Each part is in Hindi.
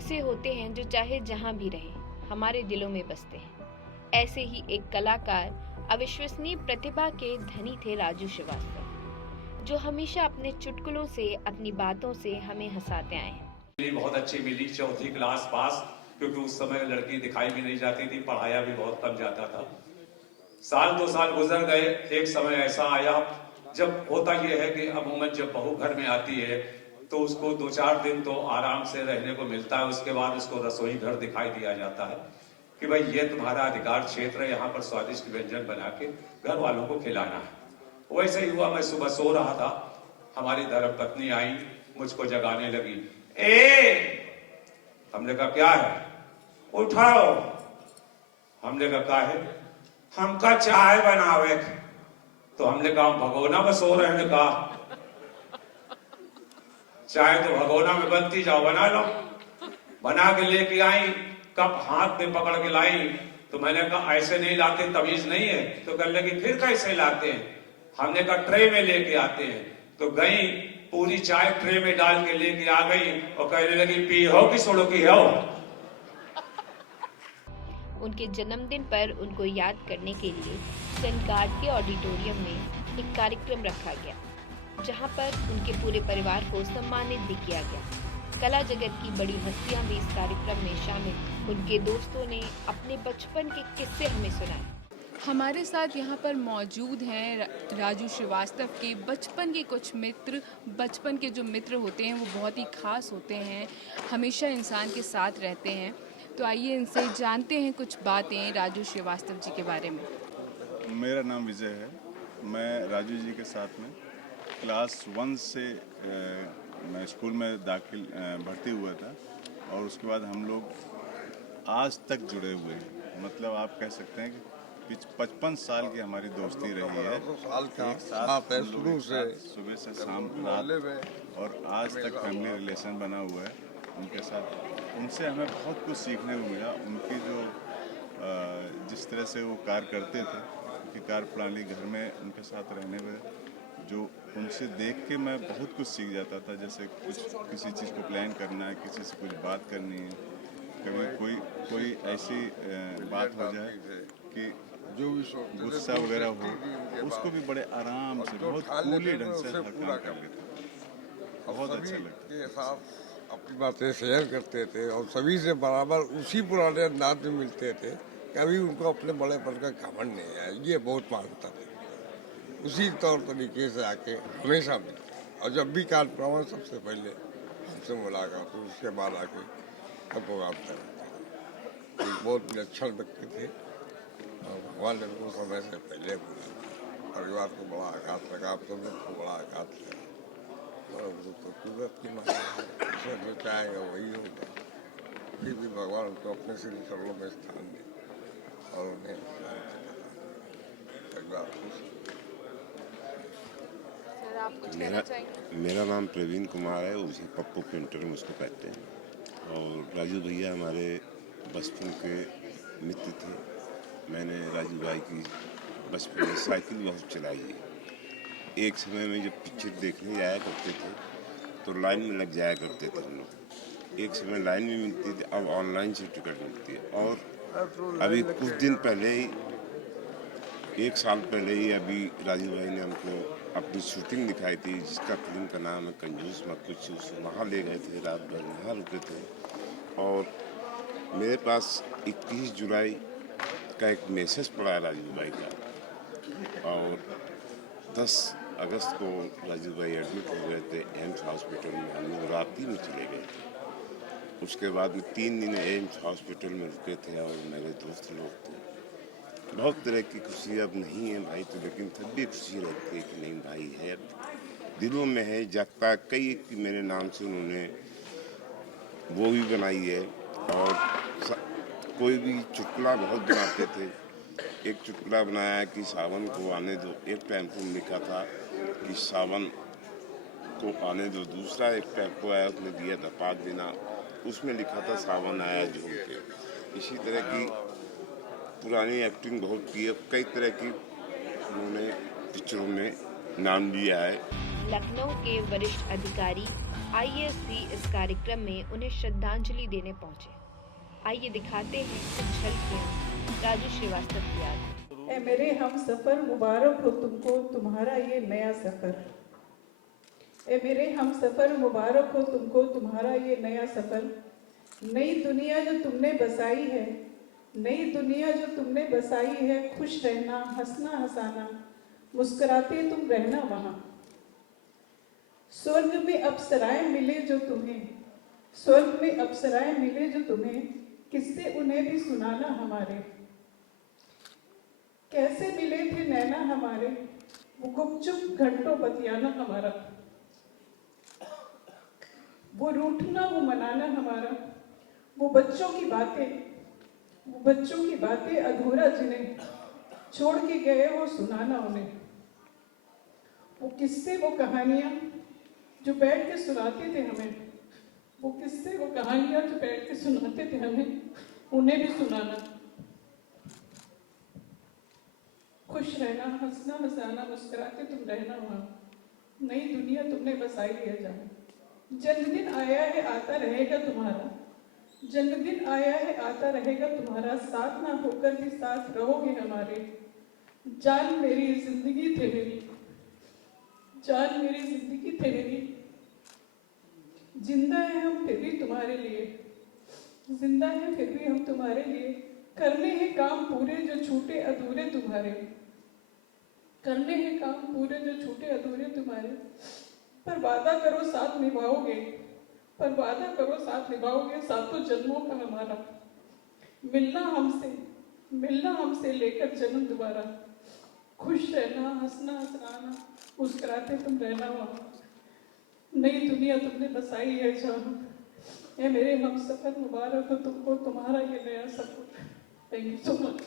ऐसे होते हैं जो चाहे जहां भी रहे हमारे दिलों में बसते हैं। ऐसे ही एक कलाकार अविश्वसनीय प्रतिभा के धनी थे राजू श्रीवास्तव, जो हमेशा अपने चुटकुलों से, अपनी बातों से हमें हंसाते आए हैं। बहुत अच्छी मिली, चौथी क्लास पास, क्योंकि उस समय लड़की दिखाई भी नहीं जाती थी, पढ़ाया भी बहुत कम जाता था। साल 2 साल गुजर गए। एक समय ऐसा आया जब होता यह है कि अमूमन जब बहू घर में आती है तो उसको 2-4 दिन तो आराम से रहने को मिलता है। उसके बाद उसको रसोई घर दिखाई दिया जाता है कि भाई ये तुम्हारा अधिकार क्षेत्र है, यहाँ पर स्वादिष्ट व्यंजन बना के घर वालों को खिलाना है। वैसे ही हुआ, मैं सुबह सो रहा था, हमारी धर्मपत्नी आई, मुझको जगाने लगी। हमने कहा क्या है? उठाओ। हमने कहा क्या है? हमका चाय बनावे। तो हमने कहा भगोना में सो रहे हैं। कहा चाय तो भगोना में बनती, जाओ बना लो। बना के लेके आई, कप हाथ में पकड़ के लाई। तो मैंने कहा ऐसे नहीं लाते, तमीज नहीं है। तो कहने लगी फिर कैसे लाते हैं? हमने कहा ट्रे में लेके आते हैं। तो गई, पूरी चाय ट्रे में डाल के लेके आ गई और कहने लगी पी हो कि सोडो की हो। उनके जन्मदिन पर उनको याद करने के लिए सनगार्ड के ऑडिटोरियम में एक कार्यक्रम रखा गया, जहां पर उनके पूरे परिवार को सम्मानित भी किया गया। कला जगत की बड़ी हस्तियां भी इस कार्यक्रम में शामिल। उनके दोस्तों ने अपने बचपन के किस्से हमें सुनाए। हमारे साथ यहाँ पर मौजूद हैं राजू श्रीवास्तव के बचपन के कुछ मित्र। बचपन के जो मित्र होते हैं वो बहुत ही खास होते हैं, हमेशा इंसान के साथ रहते हैं। तो आइए इनसे जानते हैं कुछ बातें राजू श्रीवास्तव जी के बारे में। मेरा नाम विजय है। मैं राजू जी के साथ में क्लास 1 से मैं स्कूल में भर्ती हुआ था और उसके बाद हम लोग आज तक जुड़े हुए हैं। मतलब आप कह सकते हैं कि 55 साल की हमारी दोस्ती रही है। शुरू से सुबह से शाम रात, और आज तक फैमिली रिलेशन बना हुआ है उनके साथ। उनसे हमें बहुत कुछ सीखने को मिला। उनकी जो जिस तरह से वो कार्य करते थे, उनकी कार्य प्रणाली, घर में उनके साथ रहने में जो उनसे देख के मैं बहुत कुछ सीख जाता था। जैसे किसी चीज़ को प्लान करना है, किसी से कुछ बात करनी है, कभी कोई ऐसी बात हो जाए कि जो गुस्सा वगैरह हो, उसको भी बड़े आराम से, बहुत कूली ढंग से हर काम कर लेते थे। बहुत अच्छा लगता है। अपनी बातें शेयर करते थे और सभी से बराबर उसी पुराने अंदाज में मिलते थे। कभी उनको अपने बड़ेपन का घमंड नहीं आया, ये बहुत मानता था। उसी तौर तरीके से आके हमेशा मिलते, और जब भी कार्यक्रम सबसे पहले हमसे मुलाकात हुई, उसके बाद आके अब प्रोग्राम करते थे। बहुत विलक्षण व्यक्ति थे और भगवान ने उनको समय से पहले बोला। परिवार को बड़ा आघात लगा, आप सब को बड़ा आघात लगा, और तो कुदरत की ईश्वर जो चाहेगा वही होगा। फिर भी भगवान उनको अपने से चरणों में स्थान दे और उन्हें मेरा नाम प्रवीण कुमार है, उसे पप्पू पेंटर मुझको कहते हैं। और राजू भैया हमारे बचपन के मित्र थे। मैंने राजू भाई की बचपन में साइकिल बहुत चलाई है। एक समय में जब पिक्चर देखने जाया करते थे तो लाइन में लग जाया करते थे हम लोग। एक समय लाइन में मिलती थी, अब ऑनलाइन से टिकट मिलती है। और अभी कुछ दिन पहले ही, 1 साल पहले ही, अभी राजू भाई ने हमको अपनी शूटिंग दिखाई थी, जिसका फिल्म का नाम है कंजूस मत कुछ। वहाँ ले गए थे, रात भर वहाँ रुके थे। और मेरे पास 21 जुलाई का एक मैसेज पड़ा है राजू भाई का, और 10 अगस्त को राजू भाई एडमिट हो गए थे एम्स हॉस्पिटल में। हम लोग रात ही में चले गए थे। उसके बाद में 3 दिन एम्स हॉस्पिटल में रुके थे और मेरे दोस्त लोग थे। बहुत तरह की खुशी अब नहीं है भाई, तो लेकिन तब भी खुशी रहती है कि नहीं भाई है, दिलों में है, जगता। कई मेरे नाम से उन्होंने वो भी बनाई है। और कोई भी चुटकुला बहुत बनाते थे। एक चुटकुला बनाया कि सावन को आने दो, एक टाइम को लिखा था कि सावन को आने दो। दूसरा एक टाइम को आया, उसने दिया था 5 दिन, उसमें लिखा था सावन आया झूम के। इसी तरह की पुरानी एक्टिंग बहुत की है। कई तरह की उन्होंने पिक्चरों में नाम लिया है। लखनऊ के वरिष्ठ अधिकारी आईएएस भी इस कार्यक्रम में उन्हें श्रद्धांजलि देने पहुंचे। आइए दिखाते हैं कुछ झलकियां राजू श्रीवास्तव की याद। ए मेरे हम सफर मुबारक हो तुमको तुम्हारा ये नया सफर। ए मेरे हम सफर मुबारक हो तुमको तुम्हारा ये नया सफर। नई दुनिया जो तुमने बसाई है, नई दुनिया जो तुमने बसाई है, खुश रहना, हंसना हंसाना, मुस्कुराते तुम रहना वहां। स्वर्ग में अप्सराएं मिले जो तुम्हें, स्वर्ग में अप्सराएं मिले जो तुम्हें, किससे उन्हें भी सुनाना हमारे। कैसे मिले थे नैना हमारे, वो गुपचुप घंटों बतियाना हमारा। वो रूठना वो मनाना हमारा। वो बच्चों की बातें अधूरा जिन्हें छोड़ के गए वो सुनाना उन्हें। वो किस्से वो कहानियां जो बैठ के सुनाते थे हमें, वो किस्से वो कहानियां जो बैठ के सुनाते थे हमें, उन्हें भी सुनाना। खुश रहना, हंसना हंसाना, मुस्कुराते तुम रहना वहां। नई दुनिया तुमने बसाई है जहां। जन्मदिन आया है आता रहेगा तुम्हारा, जन्मदिन आया है आता रहेगा तुम्हारा। साथ ना होकर भी साथ रहोगे हमारे। जान मेरी जिंदगी थे मेरी, जान मेरी जिंदगी थे मेरी। जिंदा है हम फिर भी तुम्हारे लिए, जिंदा है फिर भी हम तुम्हारे लिए। करने हैं काम पूरे जो छूटे अधूरे तुम्हारे, करने हैं काम पूरे जो छूटे अधूरे तुम्हारे। पर वादा करो साथ निभाओगे, पर वादा करो साथ निभाओगे, सातों जन्मों का हमारा। मिलना हमसे लेकर जन्म दोबारा। खुश रहना, हंसना हंसाना, मुस्कुराते तुम रहना वहां। नई दुनिया तुमने बसाई है जहां। ये मेरे हम सफर मुबारक हो तुमको तुम्हारा ये नया सफर। Thank you so much.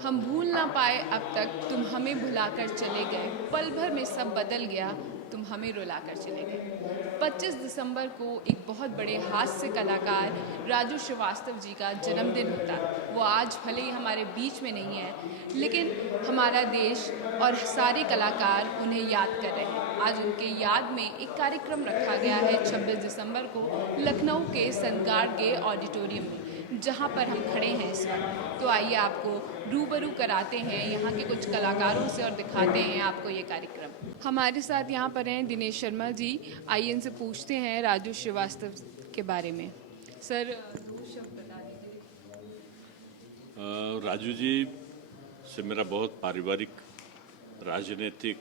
हम भूल ना पाए अब तक, तुम हमें भुलाकर चले गए। पल भर में सब बदल गया, तुम हमें रुलाकर चले गए। 25 दिसंबर को एक बहुत बड़े हास्य कलाकार राजू श्रीवास्तव जी का जन्मदिन होता। वो आज भले ही हमारे बीच में नहीं है, लेकिन हमारा देश और सारे कलाकार उन्हें याद कर रहे हैं। आज उनके याद में एक कार्यक्रम रखा गया है 26 दिसंबर को लखनऊ के सनगार्ड ऑडिटोरियम में, जहां पर हम खड़े हैं इस वक्त। तो आइए आपको रूबरू कराते हैं यहाँ के कुछ कलाकारों से और दिखाते हैं आपको ये कार्यक्रम। हमारे साथ यहाँ पर हैं दिनेश शर्मा जी। आइए इनसे पूछते हैं राजू श्रीवास्तव के बारे में। सर, दो शब्द बता दीजिए। राजू जी से मेरा बहुत पारिवारिक, राजनीतिक,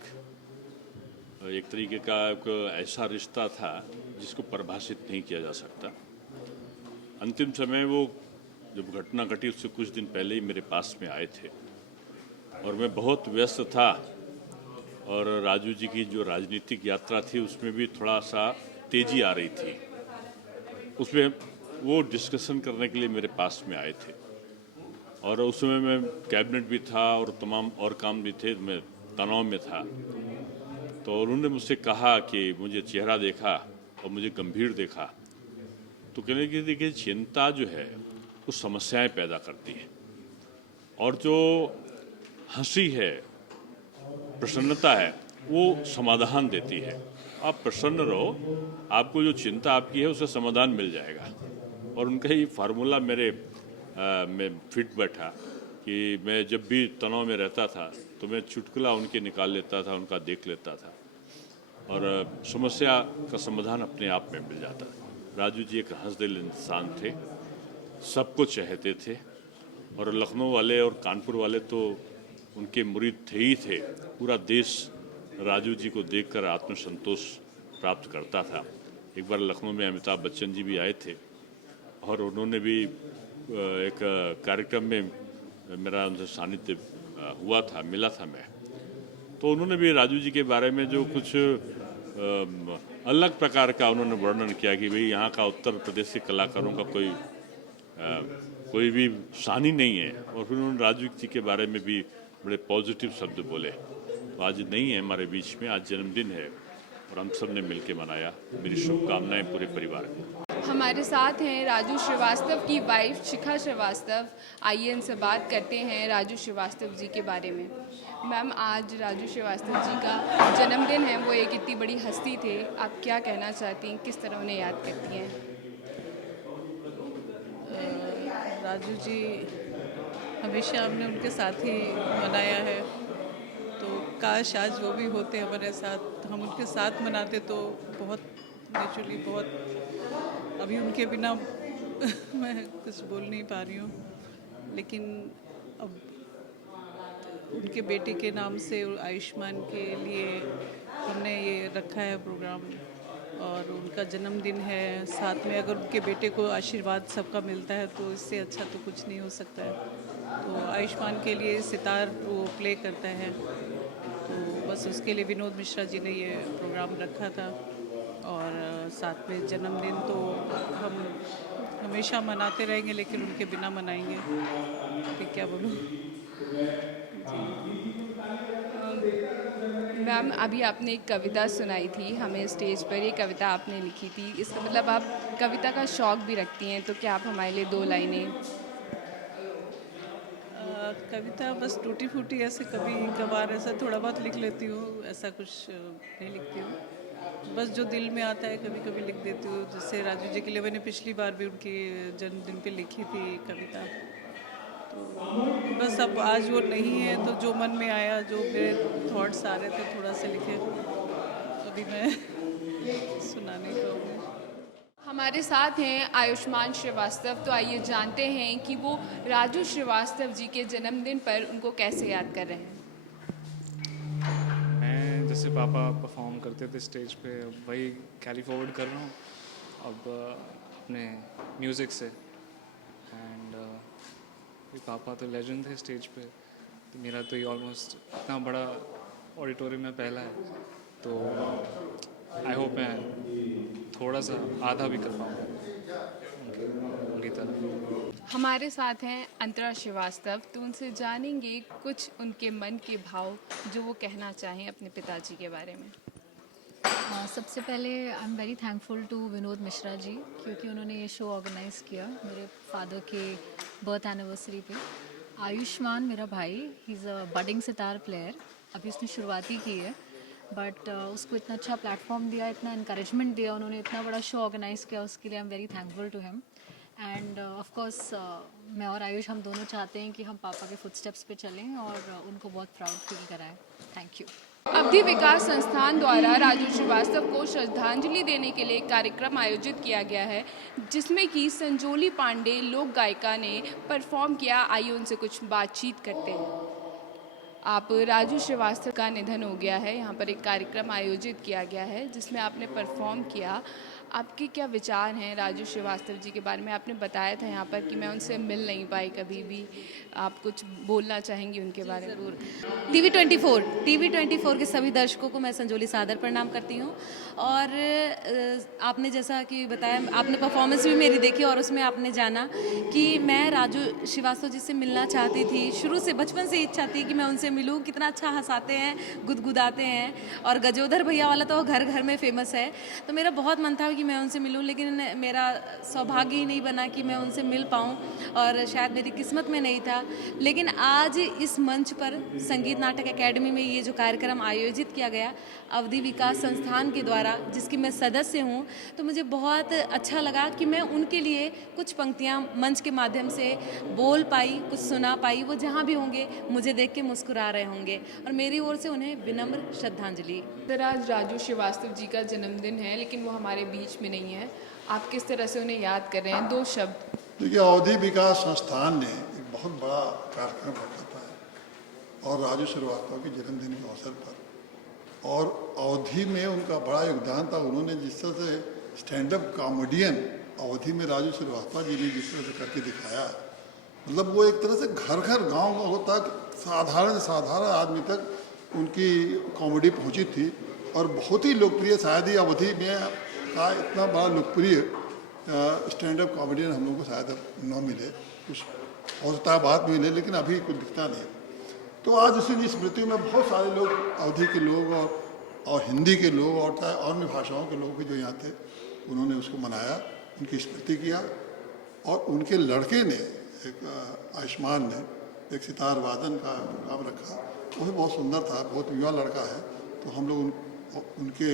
एक तरीके का एक ऐसा रिश्ता था जिसको परिभाषित नहीं किया जा सकता। अंतिम समय वो जब घटना घटी उससे कुछ दिन पहले ही मेरे पास में आए थे और मैं बहुत व्यस्त था, और राजू जी की जो राजनीतिक यात्रा थी उसमें भी थोड़ा सा तेजी आ रही थी। उसमें वो डिस्कशन करने के लिए मेरे पास में आए थे और उस समय मैं कैबिनेट भी था और तमाम और काम भी थे, मैं तनाव में था। तो उन्होंने मुझसे कहा कि मुझे चेहरा देखा और मुझे गंभीर देखा तो कहने की देखिए, चिंता जो है वो समस्याएं पैदा करती है और जो हंसी है, प्रसन्नता है, वो समाधान देती है। आप प्रसन्न रहो, आपको जो चिंता आपकी है उसका समाधान मिल जाएगा। और उनका ये फार्मूला मेरे में फिट बैठा कि मैं जब भी तनाव में रहता था तो मैं चुटकुला उनके निकाल लेता था, उनका देख लेता था और समस्या का समाधान अपने आप में मिल जाता था। राजू जी एक हंसदिल इंसान थे, सबको चाहते थे और लखनऊ वाले और कानपुर वाले तो उनके मुरीद थे ही थे। पूरा देश राजू जी को देखकर आत्मसंतोष प्राप्त करता था। एक बार लखनऊ में अमिताभ बच्चन जी भी आए थे और उन्होंने भी एक कार्यक्रम में मेरा उनसे सानिध्य हुआ था, मिला था मैं, तो उन्होंने भी राजू जी के बारे में जो कुछ अलग प्रकार का उन्होंने वर्णन किया कि भाई यहाँ का उत्तर प्रदेश के कलाकारों का कोई भी सानी नहीं है। और फिर उन्होंने राजू जी के बारे में भी बड़े पॉजिटिव शब्द बोले। तो आज नहीं है हमारे बीच में, आज जन्मदिन है और हम सब ने मिलकर मनाया। मेरी शुभकामनाएं पूरे परिवार को। हमारे साथ हैं राजू श्रीवास्तव की वाइफ शिखा श्रीवास्तव। आइए इनसे बात करते हैं राजू श्रीवास्तव जी के बारे में। मैम, आज राजू श्रीवास्तव जी का जन्मदिन है, वो एक इतनी बड़ी हस्ती थे, आप क्या कहना चाहती हैं, किस तरह उन्हें याद करती हैं? राजू जी हमेशा हमने उनके साथ ही मनाया है, तो काश आज वो भी होते हमारे साथ, हम उनके साथ मनाते तो बहुत नेचुरली बहुत। अभी उनके बिना मैं कुछ बोल नहीं पा रही हूँ, लेकिन अब उनके बेटे के नाम से आयुष्मान के लिए हमने ये रखा है प्रोग्राम और उनका जन्मदिन है। साथ में अगर उनके बेटे को आशीर्वाद सबका मिलता है तो इससे अच्छा तो कुछ नहीं हो सकता है। तो आयुष्मान के लिए सितार वो प्ले करता है, तो बस उसके लिए विनोद मिश्रा जी ने ये प्रोग्राम रखा था। और साथ में जन्मदिन तो हम हमेशा मनाते रहेंगे, लेकिन उनके बिना मनाएंगे कि क्या बोलूँ। मैम, अभी आपने एक कविता सुनाई थी हमें स्टेज पर, ये कविता आपने लिखी थी, इसका मतलब आप कविता का शौक़ भी रखती हैं, तो क्या आप हमारे लिए 2 लाइनें? कविता बस टूटी फूटी ऐसे कभी कभार ऐसा थोड़ा बहुत लिख लेती हूँ, ऐसा कुछ नहीं लिखती हूँ। बस जो दिल में आता है कभी कभी लिख देती हूँ। जैसे राजू जी के लिए मैंने पिछली बार भी उनके जन्मदिन पे लिखी थी कविता, तो बस अब आज वो नहीं है तो जो मन में आया, जो मेरे थॉट्स आ रहे थे थोड़ा सा लिखे, अभी मैं सुना नहीं पाऊँगी। हमारे साथ हैं आयुष्मान श्रीवास्तव, तो आइए जानते हैं कि वो राजू श्रीवास्तव जी के जन्मदिन पर उनको कैसे याद कर रहे हैं। मैं जैसे पापा परफॉर्म करते थे स्टेज पे, वही कैरी फॉरवर्ड कर रहा हूँ अब अपने म्यूज़िक से। एंड पापा तो लेजेंड थे स्टेज पे, तो मेरा तो ये ऑलमोस्ट इतना बड़ा ऑडिटोरियम में पहला है, तो आई होप मैं थोड़ा सा आधा भी कर पाऊँ उनकी तरह। हमारे साथ हैं अंतरा श्रीवास्तव, तो उनसे जानेंगे कुछ उनके मन के भाव जो वो कहना चाहें अपने पिताजी के बारे में। सबसे पहले I am very thankful to Vinod Mishra ji, क्योंकि उन्होंने ये शो ऑर्गेनाइज़ किया मेरे फादर के बर्थ एनिवर्सरी पे। आयुष्मान मेरा भाई, he is a budding sitar player, अभी उसने शुरुआत ही की है, बट उसको इतना अच्छा प्लेटफॉर्म दिया, इतना इनकरेजमेंट दिया, उन्होंने इतना बड़ा शो ऑर्गेनाइज़ किया, उसके लिए I am very thankful to him. And of course मैं और आयुष हम दोनों चाहते हैं कि हम पापा के फुटस्टेप्स पे चलें और उनको बहुत प्राउड फील कराएं। Thank you. अवधि विकास संस्थान द्वारा राजू श्रीवास्तव को श्रद्धांजलि देने के लिए एक कार्यक्रम आयोजित किया गया है, जिसमें कि संजोली पांडे लोक गायिका ने परफॉर्म किया। आइए उनसे कुछ बातचीत करते हैं। आप राजू श्रीवास्तव का निधन हो गया है, यहाँ पर एक कार्यक्रम आयोजित किया गया है जिसमें आपने परफॉर्म किया। आपके क्या विचार हैं राजू श्रीवास्तव जी के बारे में? आपने बताया था यहाँ पर कि मैं उनसे मिल नहीं पाई कभी भी, आप कुछ बोलना चाहेंगी उनके बारे में? TV24 के सभी दर्शकों को मैं संजोली सादर प्रणाम करती हूँ। और आपने जैसा कि बताया, आपने परफॉर्मेंस भी मेरी देखी और उसमें आपने जाना कि मैं राजू श्रीवास्तव जी से मिलना चाहती थी। शुरू से बचपन से इच्छा थी कि मैं उनसे मिलूँ। कितना अच्छा हंसाते हैं, गुदगुदाते हैं, और गजोधर भैया वाला तो घर घर में फेमस है। तो मेरा बहुत मन था कि कि मैं उनसे मिलूं, लेकिन मेरा सौभाग्य ही नहीं बना कि मैं उनसे मिल पाऊं, और शायद मेरी किस्मत में नहीं था। लेकिन आज इस मंच पर संगीत नाटक एकेडमी में ये जो कार्यक्रम आयोजित किया गया अवधि विकास संस्थान के द्वारा, जिसकी मैं सदस्य हूं, तो मुझे बहुत अच्छा लगा कि मैं उनके लिए कुछ पंक्तियां मंच के माध्यम से बोल पाई, कुछ सुना पाई। वो जहां भी होंगे मुझे देख के मुस्कुरा रहे होंगे, और मेरी ओर से उन्हें विनम्र श्रद्धांजलि। सर, आज राजू श्रीवास्तव जी का जन्मदिन है, लेकिन वो हमारे बीच में नहीं है। आप किस तरह से उन्हें याद कर रहे हैं? 2 शब्द। देखिए, अवधि विकास संस्थान ने एक बहुत बड़ा कार्यक्रम रखा था और राजू श्रीवास्तव के जन्मदिन के अवसर पर, और अवधि में उनका बड़ा योगदान था। उन्होंने जिस तरह से स्टैंड अप कॉमेडियन अवधि में राजू श्रीवास्तव जी ने जिस तरह से करके दिखाया, मतलब वो एक तरह से घर घर गांव गाँव तक साधारण से साधारण आदमी तक उनकी कॉमेडी पहुंची थी, और बहुत ही लोकप्रिय, शायद ही अवधि में का इतना बड़ा लोकप्रिय स्टैंड अप कॉमेडियन हम लोगों को शायद न मिले। कुछ हो सकता है बाद में मिले, लेकिन अभी कुछ दिखता नहीं। तो आज उसी स्मृति में बहुत सारे लोग, अवधि के लोग और हिंदी के लोग और चाहे अन्य भाषाओं के लोग भी जो यहाँ थे, उन्होंने उसको मनाया, उनकी स्मृति किया। और उनके लड़के ने, एक आयुष्मान ने एक सितार वादन का प्रोग्राम रखा, वो भी बहुत सुंदर था, बहुत युवा लड़का है। तो हम लोग उनके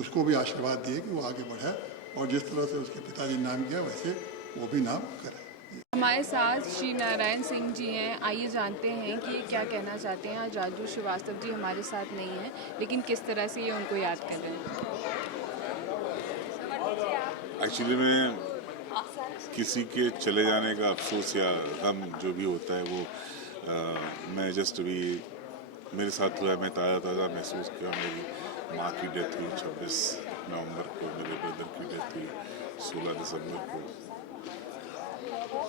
उसको भी आशीर्वाद दिए कि वो आगे बढ़े, और जिस तरह से उसके पिताजी ने नाम किया वैसे वो भी नाम करे। हमारे साथ श्री नारायण सिंह जी हैं। आइए जानते हैं कि ये क्या कहना चाहते हैं। आज राजू श्रीवास्तव जी हमारे साथ नहीं हैं, लेकिन किस तरह से ये उनको याद कर रहे हैं। एक्चुअली मैं किसी के चले जाने का अफसोस या गम जो भी होता है वो मैं जस्ट अभी मेरे साथ हुआ है, मैं ताज़ा महसूस किया। मेरी माँ की डेथ हुई 26 नवंबर को, मेरे ब्रदर की डेथ हुई 16 दिसंबर को।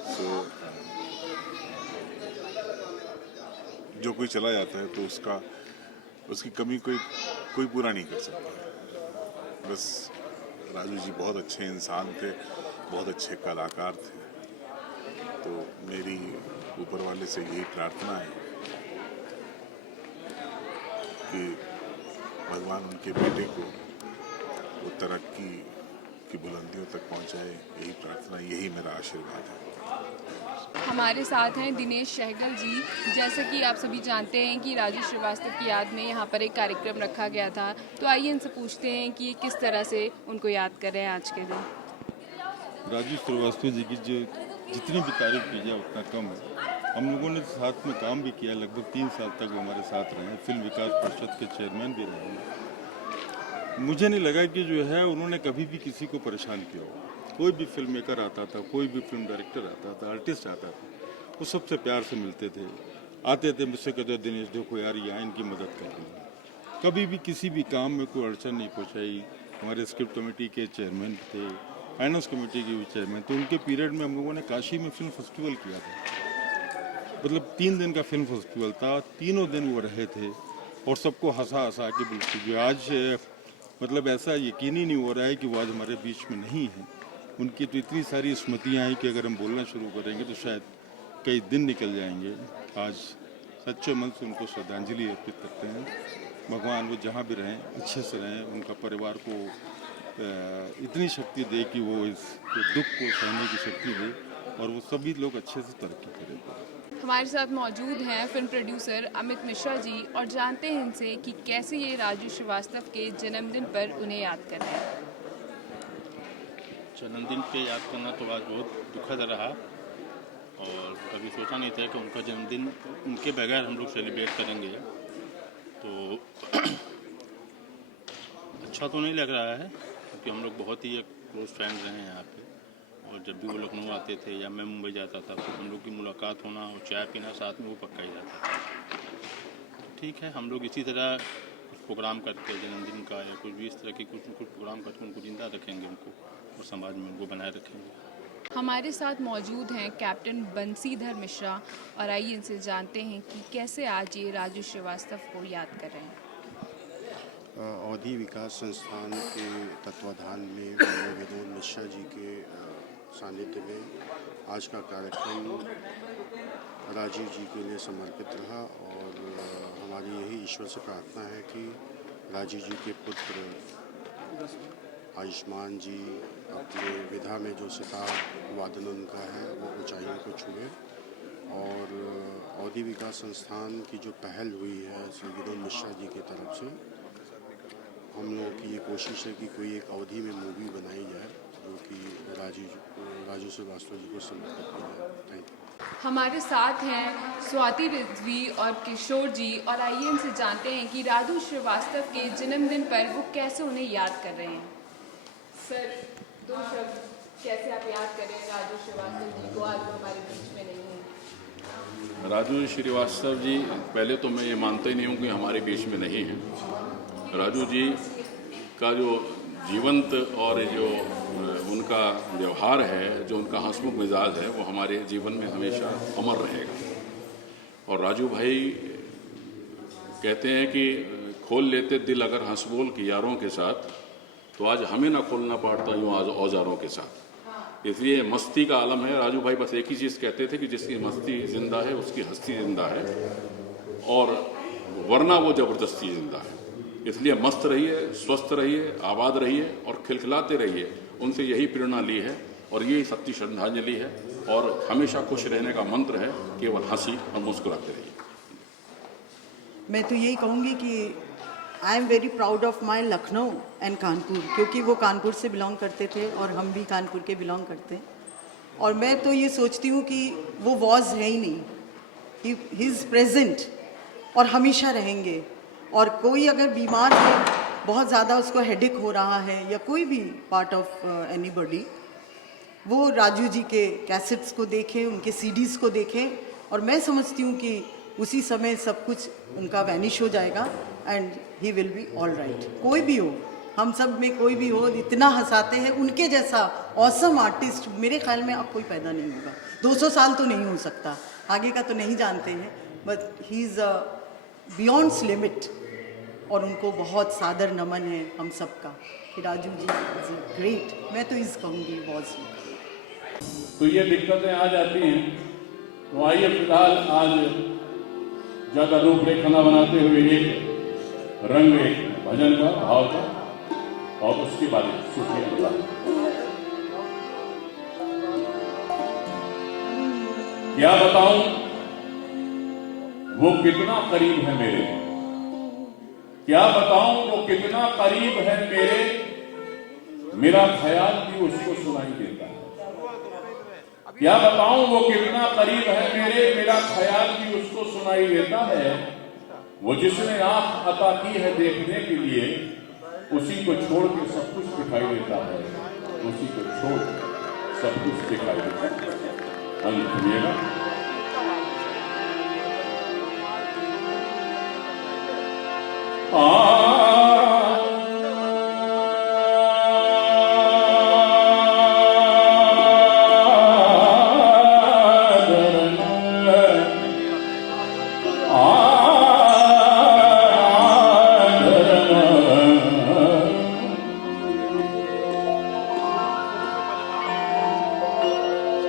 तो जो कोई चला जाता है तो उसकी कमी कोई पूरा नहीं कर सकता। बस राजू जी बहुत अच्छे इंसान थे, बहुत अच्छे कलाकार थे। तो मेरी ऊपर वाले से यही प्रार्थना है कि भगवान उनके बेटे को वो तरक्की की बुलंदियों तक पहुंचाए। यही प्रार्थना, यही मेरा आशीर्वाद है। हमारे साथ हैं दिनेश सहगल जी। जैसे कि आप सभी जानते हैं कि राजू श्रीवास्तव की याद में यहाँ पर एक कार्यक्रम रखा गया था, तो आइए इनसे पूछते हैं कि किस तरह से उनको याद कर रहे हैं आज के दिन। राजू श्रीवास्तव जी की जो जितनी भी तारीफ की जाए उतना कम है। हम लोगों ने साथ में काम भी किया, लगभग 3 साल तक वो हमारे साथ रहे, फिल्म विकास परिषद के चेयरमैन भी रहे। मुझे नहीं लगा कि जो है उन्होंने कभी भी किसी को परेशान किया हो। कोई भी फिल्म मेकर आता था, कोई भी फिल्म डायरेक्टर आता था, आर्टिस्ट आता था, वो सबसे प्यार से मिलते थे, आते थे, मुझसे कहते दिनेश देखो यार यहाँ इनकी मदद कर दी। कभी भी किसी भी काम में कोई अड़चन नहीं पहुँचाई। हमारे स्क्रिप्ट कमेटी के चेयरमैन थे, फाइनेंस कमेटी के भी चेयरमैन, तो उनके पीरियड में हम लोगों ने काशी में फिल्म फेस्टिवल किया था। मतलब 3 दिन का फिल्म फेस्टिवल था, तीनों दिन वो रहे थे और सबको हंसा के बिल्कुल जो आज मतलब ऐसा यकीन ही नहीं हो रहा है कि वो आज हमारे बीच में नहीं है। उनकी तो इतनी सारी स्मृतियाँ हैं कि अगर हम बोलना शुरू करेंगे तो शायद कई दिन निकल जाएंगे। आज सच्चे मन से उनको श्रद्धांजलि अर्पित करते हैं। भगवान वो जहाँ भी रहें अच्छे से रहें, उनका परिवार को इतनी शक्ति दे कि वो इस दुख को सहने की शक्ति दे और वो सभी लोग अच्छे से तरक्की करें। हमारे साथ मौजूद हैं फिल्म प्रोड्यूसर अमित मिश्रा जी, और जानते हैं इनसे कि कैसे ये राजू श्रीवास्तव के जन्मदिन पर उन्हें याद कर रहे हैं। जन्मदिन पे याद करना तो आज बहुत दुखद रहा और कभी सोचा नहीं था कि उनका जन्मदिन उनके बगैर हम लोग सेलिब्रेट करेंगे। तो अच्छा तो नहीं लग रहा है क्योंकि हम लोग बहुत ही एक क्लोज फ्रेंड रहे हैं यहाँ पे, और जब भी वो लखनऊ आते थे या मैं मुंबई जाता था तो हम लोग की मुलाकात होना और चाय पीना साथ में वो पक्का ही जाता था। ठीक है, हम लोग इसी तरह कुछ प्रोग्राम करके जन्मदिन का या कुछ भी इस तरह के कुछ प्रोग्राम करके उनको जिंदा रखेंगे, उनको और समाज में उनको बनाए रखेंगे। हमारे साथ मौजूद हैं कैप्टन बंसीधर मिश्रा, और आइए इनसे जानते हैं कि कैसे आज ये राजू श्रीवास्तव को याद कर रहे हैं। अवधि विकास संस्थान के तत्वाधान में विनोद मिश्रा जी के सानिध्य में आज का कार्यक्रम राजीव जी के लिए समर्पित रहा और हमारी यही ईश्वर से प्रार्थना है कि राजीव जी के पुत्र आयुष्मान जी अपने विधा में जो सितार वादन उनका है वो ऊंचाइयों को छुए। और अवधि विकास संस्थान की जो पहल हुई है श्री विनोद मिश्रा जी की तरफ से, हम लोगों की ये कोशिश है कि कोई एक अवधि में मूवी बनाई जाए जो कि राजू श्रीवास्तव जी को समर्पित की जाए। Thank you. हमारे साथ हैं स्वाति रिजवी और किशोर जी, और आइए इनसे जानते हैं कि राजू श्रीवास्तव के जन्मदिन पर वो कैसे उन्हें याद कर रहे हैं। सर, 2 शब्द कैसे आप याद कर रहे हैं राजू श्रीवास्तव जी को, आज वो हमारे बीच में नहीं है। राजू श्रीवास्तव जी, पहले तो मैं ये मानता ही नहीं हूँ कि हमारे बीच में नहीं हैं। राजू जी का जो जीवंत और जो उनका व्यवहार है, जो उनका हंसमुख मिजाज है, वो हमारे जीवन में हमेशा अमर रहेगा। और राजू भाई कहते हैं कि खोल लेते दिल अगर हंस बोल के यारों के साथ, तो आज हमें ना खोलना पड़ता यूँ आज औजारों के साथ। इसलिए मस्ती का आलम है। राजू भाई बस एक ही चीज़ कहते थे कि जिसकी मस्ती जिंदा है उसकी हस्ती जिंदा है, और वरना वो ज़बरदस्ती जिंदा है। इसलिए मस्त रहिए, स्वस्थ रहिए, आबाद रहिए और खिलखिलाते रहिए। उनसे यही प्रेरणा ली है और यही सच्ची श्रद्धांजलि है। और हमेशा खुश रहने का मंत्र है, केवल हंसी और मुस्कुराते रहिए। मैं तो यही कहूँगी कि आई am very proud of my Lucknow and Kanpur, क्योंकि वो कानपुर से बिलोंग करते थे और हम भी कानपुर के बिलोंग करते हैं। और मैं तो ये सोचती हूँ कि वो वॉज है ही नहीं, ही इज़ प्रेजेंट और हमेशा रहेंगे। और कोई अगर बीमार है, बहुत ज़्यादा उसको हेडेक हो रहा है, या कोई भी पार्ट ऑफ एनीबॉडी, वो राजू जी के कैसेट्स को देखें, उनके सीडीज़ को देखें, और मैं समझती हूँ कि उसी समय सब कुछ उनका वैनिश हो जाएगा and he will be all right. कोई भी हो, हम सब में कोई भी हो, इतना हंसाते हैं, उनके जैसा ऑसम आर्टिस्ट मेरे ख्याल में अब कोई पैदा नहीं होगा। 200 साल तो नहीं हो सकता, आगे का तो नहीं जानते हैं, बट ही इज़ बियॉन्ड्स लिमिट। और उनको बहुत सादर नमन है हम सबका कि राजू जी इज ग्रेट। मैं तो इस कहूँगी वॉज। तो ये दिक्कतें आ जाती हैं, तो आइए फिलहाल आज ज़्यादा रूपरेखा न बनाते हुए एक रंग एक भजन का भाव का, और उसके बाद सूफी अंदाज। क्या बताऊं वो कितना करीब है मेरे, क्या बताऊं वो कितना करीब है मेरे, मेरा ख्याल भी उसको सुनाई देता है। क्या बताऊं वो कितना करीब है मेरे, मेरा ख्याल भी उसको सुनाई देता है। वो जिसने आंख अता की है देखने के लिए, उसी को छोड़ के सब कुछ दिखाई देता है, उसी को छोड़ सब कुछ दिखाई देता है। अंत सुनिएगा।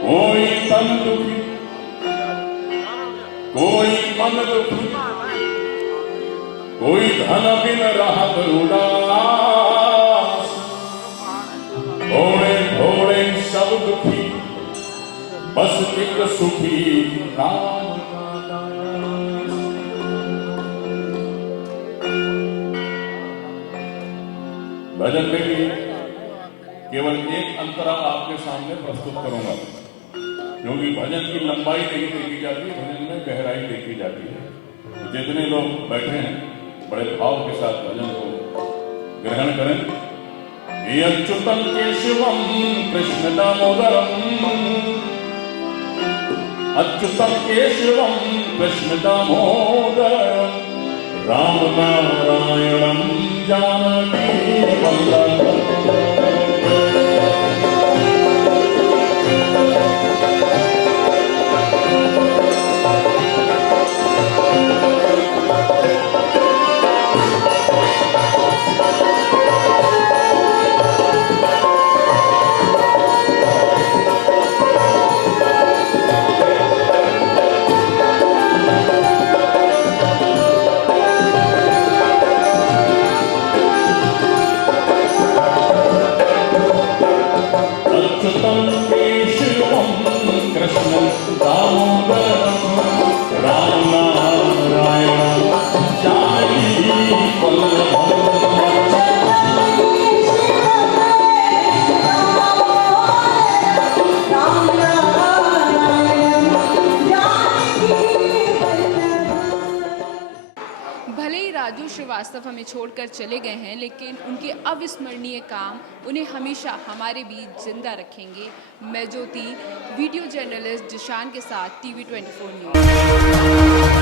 कोई तन दुखी, कोई मन दुखी, कोई धन बिन रहत उदास, थोड़े थोड़े सब दुखी, बस एक सुखी राम का दास। भजन में भी केवल एक अंतरा आपके सामने प्रस्तुत करूंगा, क्योंकि भजन की लंबाई नहीं देखी जाती, भजन में गहराई देखी जाती है। तो जितने लोग बैठे हैं बड़े भाव के साथ भजन को ग्रहण करें। ये अच्युतम केशवम कृष्ण दामोदरम, अच्युतम केशवम कृष्ण दामोदरम, राम नारायणम जानकी वल्लभम। श्रीवास्तव हमें छोड़कर चले गए हैं, लेकिन उनके अविस्मरणीय काम उन्हें हमेशा हमारे बीच जिंदा रखेंगे। मैं ज्योति, वीडियो जर्नलिस्ट जिशान के साथ TV 24 न्यूज़।